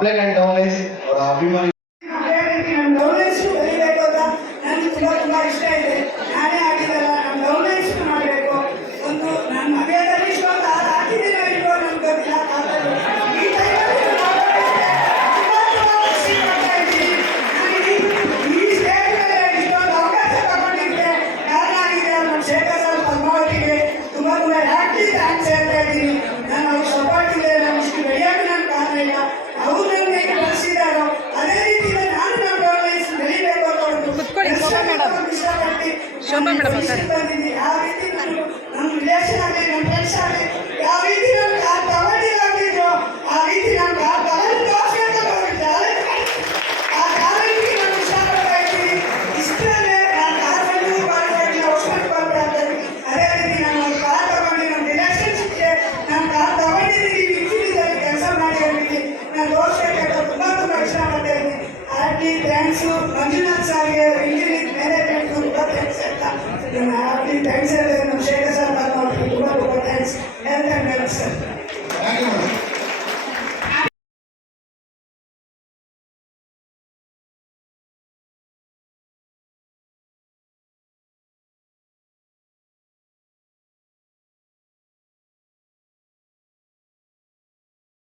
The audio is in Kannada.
ಅಪ್ಲೈ ಕ್ಯಾನ್ ಡೌನ್ಲೈಸ್ ಅವರ ಅಭಿಮಾನಿ ತುಂಬಾ ಇಷ್ಟ ಇದೆ. ನಾನೇ ಆಗಿದ್ದಲ್ಲ, ನಮ್ಮ ಡೌನ್ಲೈನ್ಸ್ ಮಾಡಬೇಕು. ಒಂದು ನನ್ನ ಮನೆಯಲ್ಲಿ ಇಷ್ಟೊಂದು ಹಾಕಿದ್ದೀನೋ ಇಲ್ವೋ ನಮ್ಗೆ ಗೊತ್ತಿಲ್ಲ. ಈ ಟೈಮಲ್ಲಿ ಈ ಸ್ಟೇಜ್ ಮೇಲೆ ಇಷ್ಟೊಂದು ಅವಕಾಶ ತಗೊಂಡಿದ್ದೆ ಕಾರಣ ಆಗಿದೆ ನಮ್ಮ ಶೇಖರ್ ಸರ್ ಪದ್ಮಾವತಿಗೆ ತುಂಬಾ ಹ್ಯಾಪಿ ಥ್ಯಾಂಕ್ಸ್ ಹೇಳ್ತಾ ಇದ್ದೀನಿ. ನಾನು ಅವ್ರ ಸಪೋರ್ಟ್ ಇದೆ, ನಾನು ಇಷ್ಟು ಬೆಳೆಯೋಕೆ ನನ್ನ ಕಾರಣ ಇಲ್ಲ. ಅವ್ರು ನನಗೆ ಕಳಿಸಿದಾರೋ ಅದೇ ರೀತಿ ನಾನು ನಮ್ಮ ಡೌನ್ಲೈನ್ಸ್ ಬೆಳಿಬೇಕು ಅಂತ ಒಂದು ಶೋಭಾ ಮೇಡಮ್ ಬಂದಿದ್ದೀನಿ. ಆ ರೀತಿ